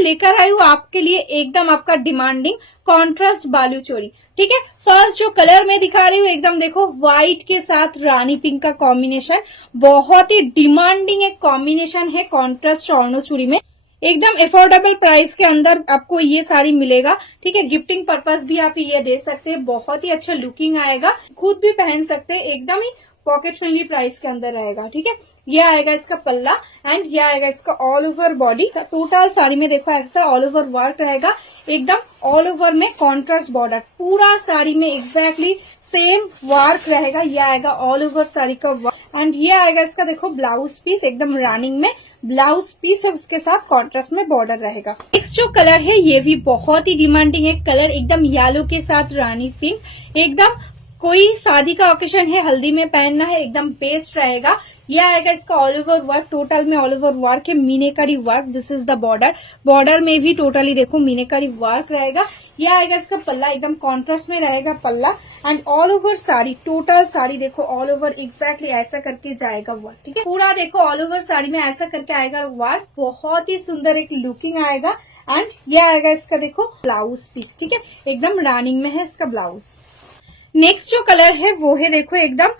लेकर आई हूँ आपके लिए एकदम आपका डिमांडिंग कॉन्ट्रास्ट बालू चोरी। ठीक है, फर्स्ट जो कलर मैं दिखा रही हूँ एकदम देखो व्हाइट के साथ रानी पिंक का कॉम्बिनेशन, बहुत ही डिमांडिंग एक कॉम्बिनेशन है कॉन्ट्रास्ट ऑर्नो चूड़ी में। एकदम अफोर्डेबल प्राइस के अंदर आपको ये साड़ी मिलेगा। ठीक है, गिफ्टिंग पर्पस भी आप ये दे सकते हैं, बहुत ही अच्छा लुकिंग आएगा, खुद भी पहन सकते हैं, एकदम ही पॉकेट फ्रेंडली प्राइस के अंदर रहेगा। ठीक है, ये आएगा इसका पल्ला एंड ये आएगा इसका all over body. Total sari में देखो ऐसा ऑल ओवर वर्क रहेगा, एकदम ऑल ओवर में कॉन्ट्रास्ट बॉर्डर, पूरा साड़ी में एग्जैक्टली सेम वर्क रहेगा। ये आएगा ऑल ओवर साड़ी का वर्क एंड ये आएगा इसका देखो ब्लाउज पीस, एकदम रनिंग में ब्लाउज पीस है, उसके साथ कॉन्ट्रास्ट में बॉर्डर रहेगा। नेक्स्ट जो कलर है ये भी बहुत ही डिमांडिंग है कलर, एकदम येलो के साथ रानी पिंक, एकदम कोई शादी का ओकेशन है, हल्दी में पहनना है, एकदम बेस्ट रहेगा। यह आएगा इसका ऑल ओवर वर्क, टोटल में ऑल ओवर वर्क है, meenakari work, this is the border, border में भी टोटली देखो मीनेकारी वर्क रहेगा। यह आएगा इसका पल्ला, एकदम कॉन्ट्रास्ट में रहेगा पल्ला and all over sari, total sari देखो ऑल ओवर एग्जैक्टली ऐसा करके जाएगा वर्क। ठीक है, पूरा देखो ऑल ओवर साड़ी में ऐसा करके आएगा वर्क, बहुत ही सुंदर एक लुकिंग आएगा एंड ये आएगा इसका देखो ब्लाउज पीस। ठीक है, एकदम रनिंग में है इसका ब्लाउज। नेक्स्ट जो कलर है वो है देखो एकदम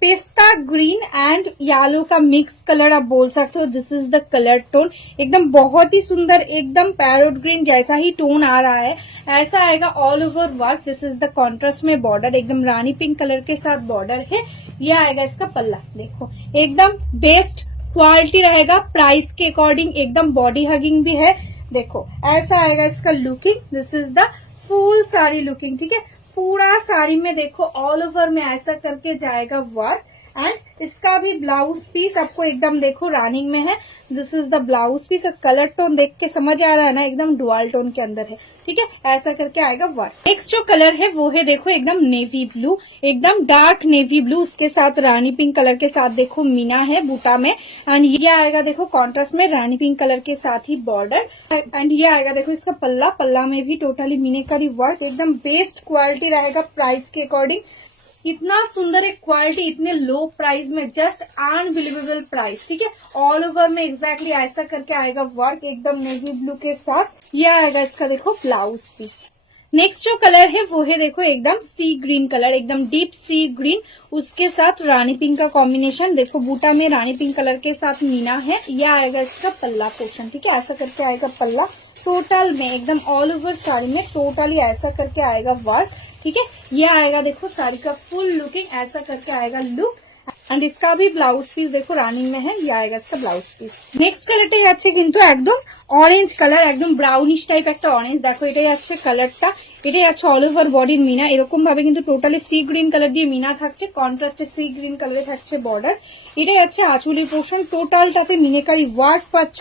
पेस्ता ग्रीन एंड येलो का मिक्स कलर आप बोल सकते हो, this is the colour tone, एकदम बहुत ही सुंदर, एकदम पैरोट ग्रीन जैसा ही टोन आ रहा है, ऐसा आएगा all over work. This is the contrast में बॉर्डर, एकदम रानी पिंक कलर के साथ बॉर्डर है। यह आएगा इसका पल्ला, देखो एकदम बेस्ट क्वालिटी रहेगा, प्राइस के अकॉर्डिंग एकदम बॉडी हगिंग भी है। देखो ऐसा आएगा इसका looking, this is the full sari looking. ठीक है, पूरा साड़ी में देखो ऑल ओवर में ऐसा करके जाएगा वर्क एंड इसका भी ब्लाउज पीस आपको एकदम देखो रनिंग में है, this is the blouse piece. Colour tone देख के समझ आ रहा है ना, एकदम डुअल टोन के अंदर है। ठीक है, ऐसा करके आएगा वर्क। नेक्स्ट जो कलर है वो है देखो एकदम नेवी ब्लू, एकदम डार्क नेवी ब्लू, उसके साथ रानी पिंक कलर के साथ देखो मीना है बूटा में एंड ये आएगा देखो कॉन्ट्रास्ट में रानी पिंक कलर के साथ ही बॉर्डर एंड ये आएगा देखो इसका पल्ला, पल्ला में भी टोटली मीनाकारी वर्क, एकदम बेस्ट क्वालिटी रहेगा प्राइस के अकॉर्डिंग। इतना सुंदर एक क्वालिटी इतने लो प्राइस में, जस्ट अनबिलीवेबल प्राइस। ठीक है, ऑल ओवर में एग्जैक्टली ऐसा करके आएगा वर्क, एकदम नेवी ब्लू के साथ। ये आएगा इसका देखो ब्लाउज पीस। नेक्स्ट जो कलर है वो है देखो एकदम सी ग्रीन कलर, एकदम डीप सी ग्रीन, उसके साथ रानी पिंक का कॉम्बिनेशन, देखो बूटा में रानी पिंक कलर के साथ मीना है। यह आएगा इसका पल्ला पोर्शन। ठीक है, ऐसा करके आएगा पल्ला, टोटल में एकदम ऑल ओवर साड़ी में टोटली ऐसा करके आएगा वर्क। ठीक है, ये आएगा देखो साड़ी का फुल लुकिंग, ऐसा करके आएगा लुक एंड इसका भी ब्लाउज पीस देखो रानिंग में है। ये आएगा इसका ब्लाउज पीस। नेक्स्ट कलरটাই আছে কিন্তু একদম অরেঞ্জ কালার, একদম ব্রাউনিশ টাইপ একটা অরেঞ্জ, দেখো এটাই আছে কালারটা, এটাই আছে অল ওভার বডির মিনা, এরকম ভাবে কিন্তু টোটালি সি গ্রিন কালার দিয়ে মিনা থাকছে, কন্ট্রাস্টে সি গ্রিন কালারে থাকছে বর্ডার। এটাই আছে আঁচলের পোর্শন, টোটালটাতে মিনাকারি ওয়ার্ক পাচ্ছ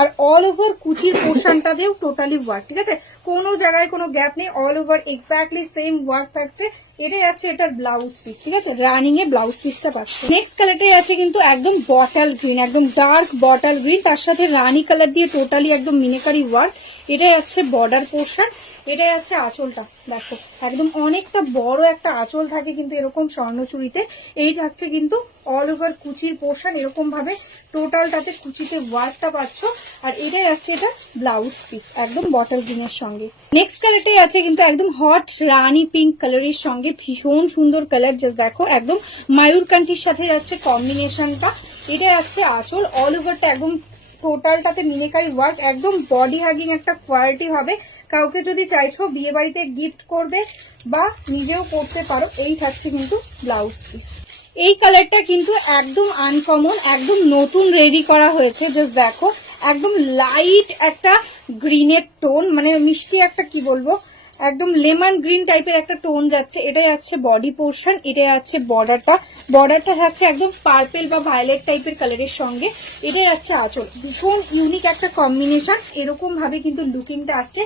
আর অল ওভার কুচির পোর্শনটাতেও টোটালি ওয়ার্ক। ঠিক আছে, কোনো জায়গায় কোনো গ্যাপ নেই, all over exactly same work থাকছে। এটাই আছে এটার ব্লাউজ পিস। ঠিক আছে, রানিং এ ব্লাউজ পিসটা পাচ্ছ। নেক্সট কালারটাই আছে কিন্তু একদম বটল গ্রিন, একদম ডার্ক বটল গ্রিন, তার সাথে রানী কালার দিয়ে টোটালি একদম মিনাকারি ওয়ার্ক। এটাই আছে বর্ডার পোর্শন, এটাই আছে আঁচলটা, দেখো একদম অনেকটা বড় একটা আঁচল থাকে কিন্তু এরকম স্বর্ণচুরিতে, এই থাকছে কিন্তু অল ওভার কুচির পোর্শন, এরকম ভাবে টোটালটাতে কুচিতে ওয়ার্কটা পাচ্ছ আর এটাই আছে এটা ব্লাউজ পিস একদম বটল গ্রিনের সঙ্গে। নেক্সট কালারটাই আছে কিন্তু একদম হট রানী পিঙ্ক কালারের সঙ্গে, ভীষণ সুন্দর কালার, জাস্ট দেখো একদম ময়ূরকান্ঠির সাথে যাচ্ছে কম্বিনেশনটা। এটাই আছে আঁচল, অল ওভারটা একদম টোটালটাতে মিনাকারি ওয়ার্ক, একদম বডি হাগিং একটা কোয়ালিটি হবে। কাউকে যদি চাইছো বিয়ে বাড়িতে গিফট করবে বা নিজেও পরতে পারো, এই থাকছে কিন্তু ব্লাউজ পিস। এই কালারটা কিন্তু একদম আনকমন, একদম নতুন রেডি করা হয়েছে, জাস্ট দেখো একদম লাইট একটা গ্রিনের টোন, মানে মিষ্টি একটা কি বলবো একদম লেমন গ্রিন টাইপের একটা টোন যাচ্ছে। এটাই আছে বডি পোর্শন, এটাই আছে বর্ডারটা, বর্ডারটা থাকছে একদম পার্পেল বা ভায়োলেট টাইপের কালারের সঙ্গে। এটাই আছে আঁচল, ভীষণ ইউনিক একটা কম্বিনেশন, এরকম ভাবে কিন্তু লুকিংটা আসছে,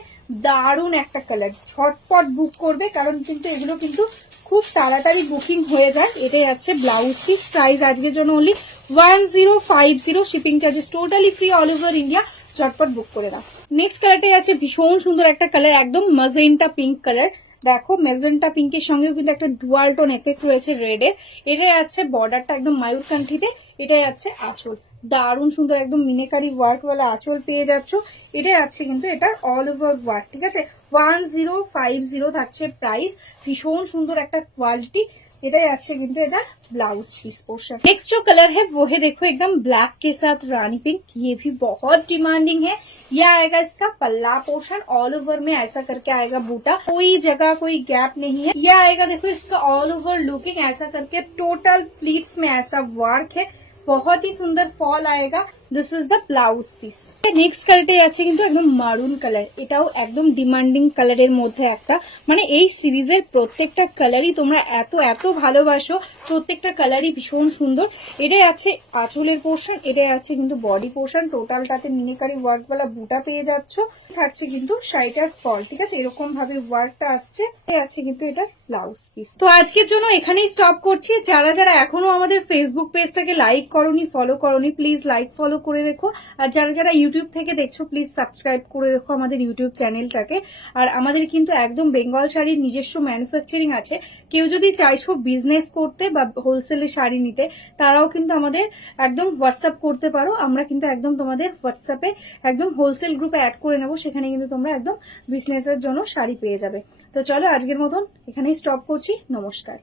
দারুণ একটা কালার। ঝটপট বুক করবে কারণ কিন্তু এগুলো কিন্তু খুব তাড়াতাড়ি বুকিং হয়ে যায়। এটাই আছে ব্লাউজ পিস, প্রাইস আজকের জন্য only 1050, shipping charges totally free all over India. চটপট বুক করে দাও। নেক্সট কালারটাই আছে ভীষণ সুন্দর একটা কালার, একদম ম্যাজেন্টা পিঙ্ক কালার, দেখো ম্যাজেন্টা পিঙ্কের সঙ্গেও কিন্তু একটা ডুয়াল টোন এফেক্ট রয়েছে রেড এর। এটাই আছে বর্ডারটা একদম ময়ূরকান্ঠিতে, এটাই আছে আঁচল, দারুণ সুন্দর একদম মিনেকারি ওয়ার্ক ওয়ালা আঁচল পেয়ে যাচ্ছ। এটা আছে কিন্তু এটার অল ওভার ওয়ার্ক, ঠিক আছে। 1050 থাকছে প্রাইস। भीषण सुंदर एक क्वालिटी। এটাই আছে কিন্তু এটা ब्लाउज पीस पोर्शन। नेक्स्ट जो कलर है वो है देखो एकदम ब्लैक के साथ रानी पिंक, ये भी बहुत डिमांडिंग है। ये आएगा इसका पल्ला पोर्शन, ऑल ओवर में ऐसा करके आएगा बूटा, कोई जगह कोई गैप नहीं है। ये आएगा देखो इसका ऑल ओवर लुकिंग ऐसा करके टोटल प्लीट्स में ऐसा वर्क है, बहुत ही सुंदर फॉल आएगा। This is the blouse piece. Next কালারটাই আছে কিন্তু একদম মারুন কালার, এটাও একদম ডিমান্ডিং কালারের মধ্যে একটা, মানে এই সিরিজের প্রত্যেকটা কালারই তোমরা এত এত ভালোবাসো, প্রত্যেকটা কালারই ভীষণ সুন্দর। এটাই আছে আঁচলের পোর্শন, এটাই আছে কিন্তু বডি পোর্শন, টোটালটাতে মিনিকারি ওয়ার্ক वाला বুটা পেয়ে যাচ্ছ। থাকছে কিন্তু শাড়িটার ফল, ঠিক আছে, এরকম ভাবে ওয়ার্কটা আসছে। এই আছে কিন্তু এটা ব্লাউজ পিস। তো আজকের জন্য এখানেই স্টপ করছি। যারা যারা এখনো আমাদের ফেসবুক পেজটাকে লাইক করোনি, ফলো করোনি, প্লিজ লাইক ফলো করে রেখো। আর যারা যারা ইউটিউব থেকে দেখছো প্লিজ সাবস্ক্রাইব করে রেখো আমাদের ইউটিউব চ্যানেলটাকে। আর আমাদের কিন্তু একদম বেঙ্গল শাড়ির নিজস্ব ম্যানুফ্যাকচারিং আছে। কেউ যদি চাইছো বিজনেস করতে বা হোলসেলে শাড়ি নিতে, তারাও কিন্তু আমাদের একদম হোয়াটসঅ্যাপ করতে পারো। আমরা কিন্তু একদম তোমাদের হোয়াটসঅ্যাপে একদম হোলসেল গ্রুপে অ্যাড করে নেবো, সেখানে কিন্তু তোমরা একদম বিজনেসের জন্য শাড়ি পেয়ে যাবে। তো চলো আজকের মতন এখানেই স্টপ করছি। নমস্কার।